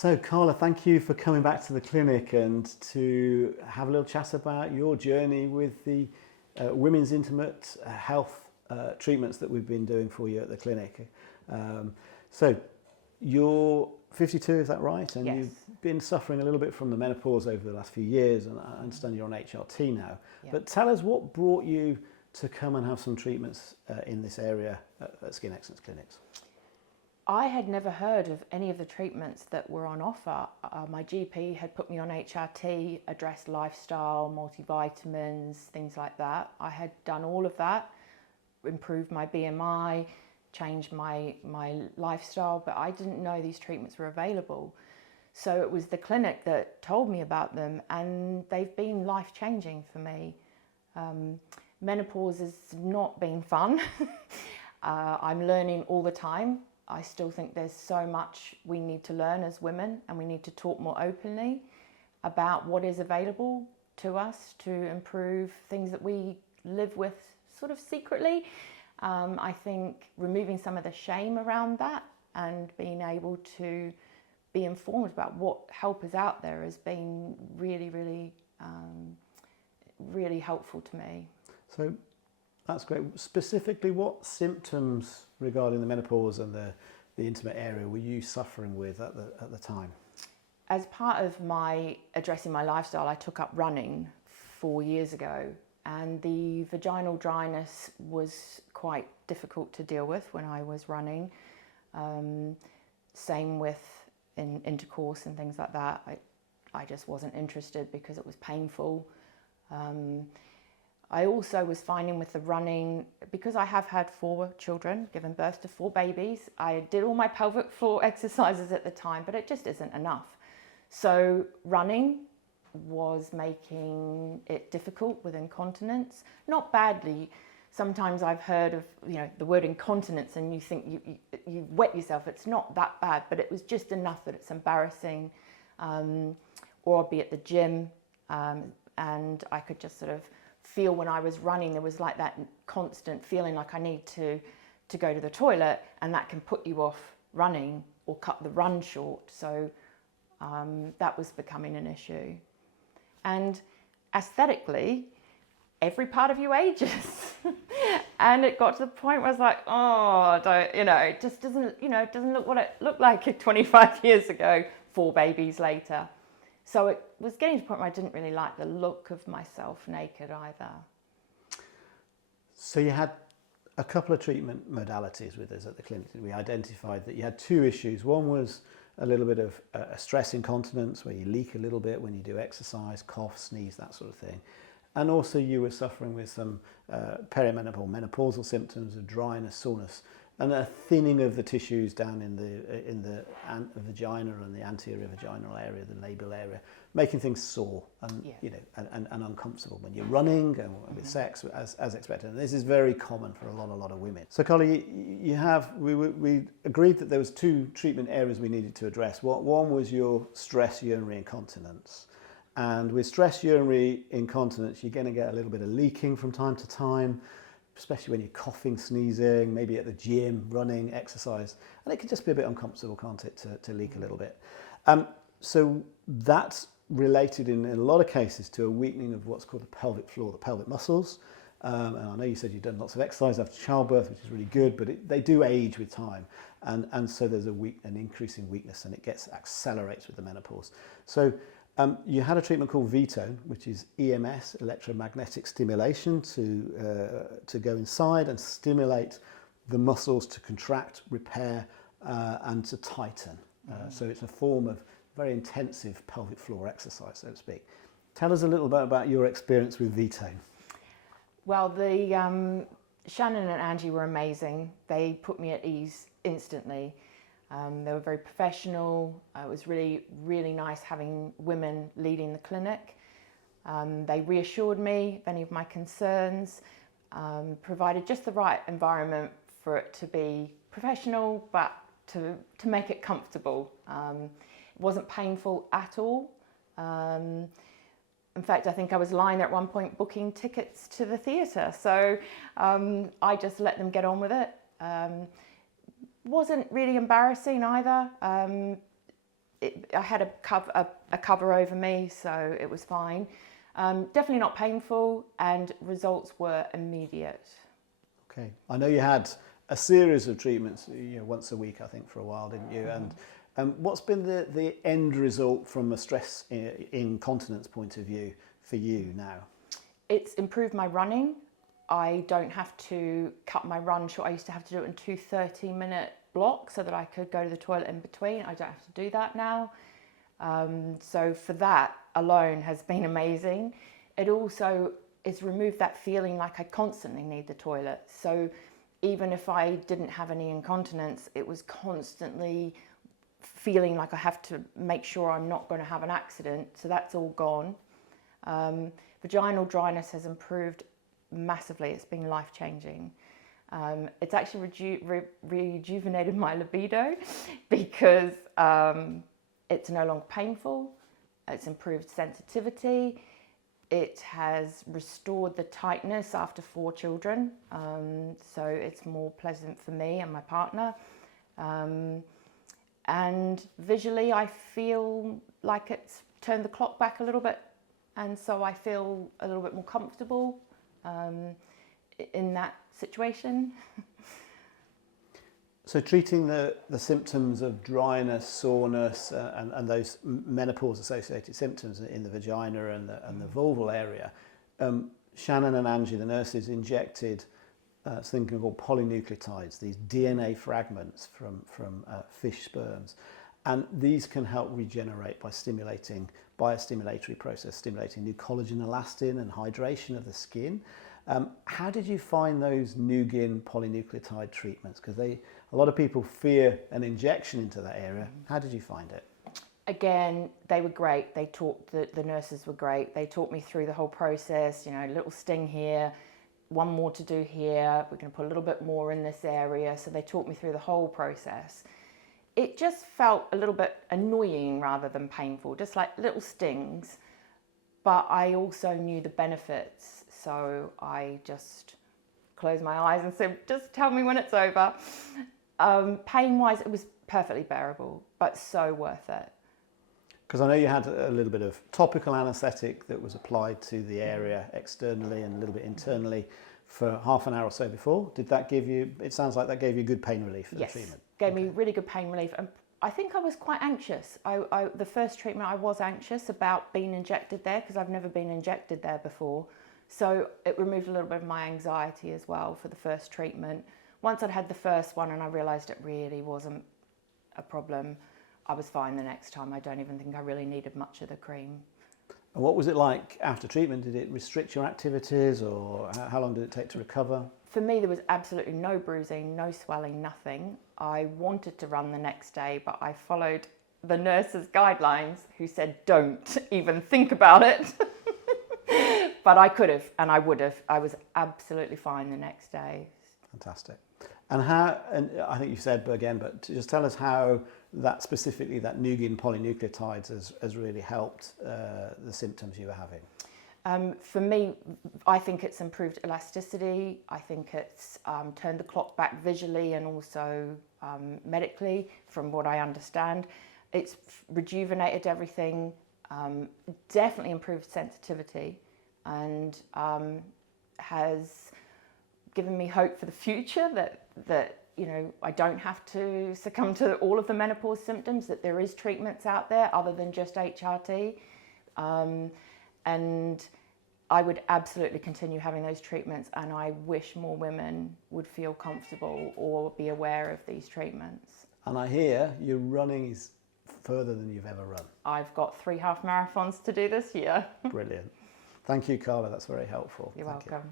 So Carla, thank you for coming back to the clinic and to have a little chat about your journey with the women's intimate health treatments that we've been doing for you at the clinic. So you're 52, is that right? And Yes. you've been suffering a little bit from the menopause over the last few years, and I understand you're on HRT now. Yeah. But tell us what brought you to come and have some treatments in this area at Skin Excellence Clinics. I had never heard of any of the treatments that were on offer. My GP had put me on HRT, addressed lifestyle, multivitamins, things like that. I had done all of that, improved my BMI, changed my lifestyle, but I didn't know these treatments were available. So it was the clinic that told me about them, and they've been life-changing for me. Menopause has not been fun. I'm learning all the time. I still think there's so much we need to learn as women, and we need to talk more openly about what is available to us to improve things that we live with sort of secretly. I think removing some of the shame around that and being able to be informed about what help is out there has been really, really helpful to me. So that's great. Specifically, what symptoms regarding the menopause and the intimate area were you suffering with at the time? As part of my addressing my lifestyle, I took up running 4 years ago, and the vaginal dryness was quite difficult to deal with when I was running. Same with in intercourse and things like that. I just wasn't interested because it was painful. I also was finding with the running, because I have had 4 children, given birth to 4 babies, I did all my pelvic floor exercises at the time, but it just isn't enough. So running was making it difficult with incontinence. Not badly. Sometimes I've heard of, the word incontinence and you think you wet yourself. It's not that bad, but it was just enough that it's embarrassing. Or I'd be at the gym and I could just sort of feel when I was running, there was like that constant feeling like I need to go to the toilet, and that can put you off running or cut the run short. So that was becoming an issue. And aesthetically, every part of you ages. And it got to the point where I was like, it just doesn't look what it looked like 25 years ago, 4 babies later. So it was getting to the point where I didn't really like the look of myself naked either. So you had a couple of treatment modalities with us at the clinic. We identified that you had 2 issues. One was a little bit of stress incontinence, where you leak a little bit when you do exercise, cough, sneeze, that sort of thing. And also you were suffering with some perimenopausal, menopausal symptoms of dryness, soreness, and a thinning of the tissues down in the vagina and the anterior vaginal area, the labial area, making things sore and and uncomfortable when you're running and with sex, as expected. And this is very common for a lot of women. So Carla, we agreed that there was 2 treatment areas we needed to address. One was your stress urinary incontinence. And with stress urinary incontinence, you're going to get a little bit of leaking from time to time, especially when you're coughing, sneezing, maybe at the gym, running, exercise. And it can just be a bit uncomfortable, can't it, to leak a little bit. So that's related in a lot of cases to a weakening of what's called the pelvic floor, the pelvic muscles. And I know you said you've done lots of exercise after childbirth, which is really good, but they do age with time. And so there's an increasing weakness, and it accelerates with the menopause. So you had a treatment called VTone, which is EMS, electromagnetic stimulation, to go inside and stimulate the muscles to contract, repair, and to tighten. So it's a form of very intensive pelvic floor exercise, so to speak. Tell us a little bit about your experience with VTone. Well, Shannon and Angie were amazing. They put me at ease instantly. They were very professional. It was really, really nice having women leading the clinic. They reassured me of any of my concerns, provided just the right environment for it to be professional, but to make it comfortable. It wasn't painful at all. In fact, I think I was lying there at one point booking tickets to the theatre. So I just let them get on with it. Wasn't really embarrassing either. I had a cover over me, so it was fine. Definitely not painful, and results were immediate. Okay. I know you had a series of treatments, once a week, I think, for a while, didn't you? And what's been the end result from a stress incontinence point of view for you now? It's improved my running. I don't have to cut my run short. I used to have to do it in 2 30-minute blocks so that I could go to the toilet in between. I don't have to do that now. So for that alone has been amazing. It also has removed that feeling like I constantly need the toilet. So even if I didn't have any incontinence, it was constantly feeling like I have to make sure I'm not going to have an accident. So that's all gone. Vaginal dryness has improved massively. It's been life-changing. It's actually rejuvenated my libido because it's no longer painful. It's improved sensitivity. It has restored the tightness after 4 children. So it's more pleasant for me and my partner. And visually, I feel like it's turned the clock back a little bit. And so I feel a little bit more comfortable in that situation. So treating the symptoms of dryness, soreness, and those menopause-associated symptoms in the vagina and the vulval area, Shannon and Angie, the nurses, injected something called polynucleotides, these DNA fragments from fish sperms. And these can help regenerate by stimulating, by a stimulatory process, stimulating new collagen, elastin and hydration of the skin. How did you find those NewGyn polynucleotide treatments? Because a lot of people fear an injection into that area. How did you find it? Again, they were great. They taught, the nurses were great. They taught me through the whole process, a little sting here, one more to do here, we're going to put a little bit more in this area. So they taught me through the whole process. It just felt a little bit annoying rather than painful, just like little stings. But I also knew the benefits, so I just closed my eyes and said, just tell me when it's over. Pain-wise, it was perfectly bearable, but so worth it. Because I know you had a little bit of topical anaesthetic that was applied to the area externally and a little bit internally for half an hour or so before. Did that give you, it sounds like that gave you good pain relief for the treatment? Yes, gave me really good pain relief. And I think I was quite anxious. The first treatment, I was anxious about being injected there because I've never been injected there before. So it removed a little bit of my anxiety as well for the first treatment. Once I'd had the first one and I realised it really wasn't a problem, I was fine the next time. I don't even think I really needed much of the cream. And what was it like after treatment? Did it restrict your activities, or how long did it take to recover? For me, there was absolutely no bruising, no swelling, nothing. I wanted to run the next day, but I followed the nurse's guidelines who said, don't even think about it. But I could have, and I would have. I was absolutely fine the next day. Fantastic. And how, and I think you said again, but just tell us how that specifically, that NewGyn polynucleotides has really helped the symptoms you were having. For me, I think it's improved elasticity. I think it's turned the clock back visually and also medically, from what I understand. It's rejuvenated everything, definitely improved sensitivity, and has given me hope for the future that I don't have to succumb to all of the menopause symptoms, that there is treatments out there other than just HRT. And I would absolutely continue having those treatments, and I wish more women would feel comfortable or be aware of these treatments. And I hear your running is further than you've ever run. I've got 3 half marathons to do this year. Brilliant. Thank you, Carla. That's very helpful. You're welcome.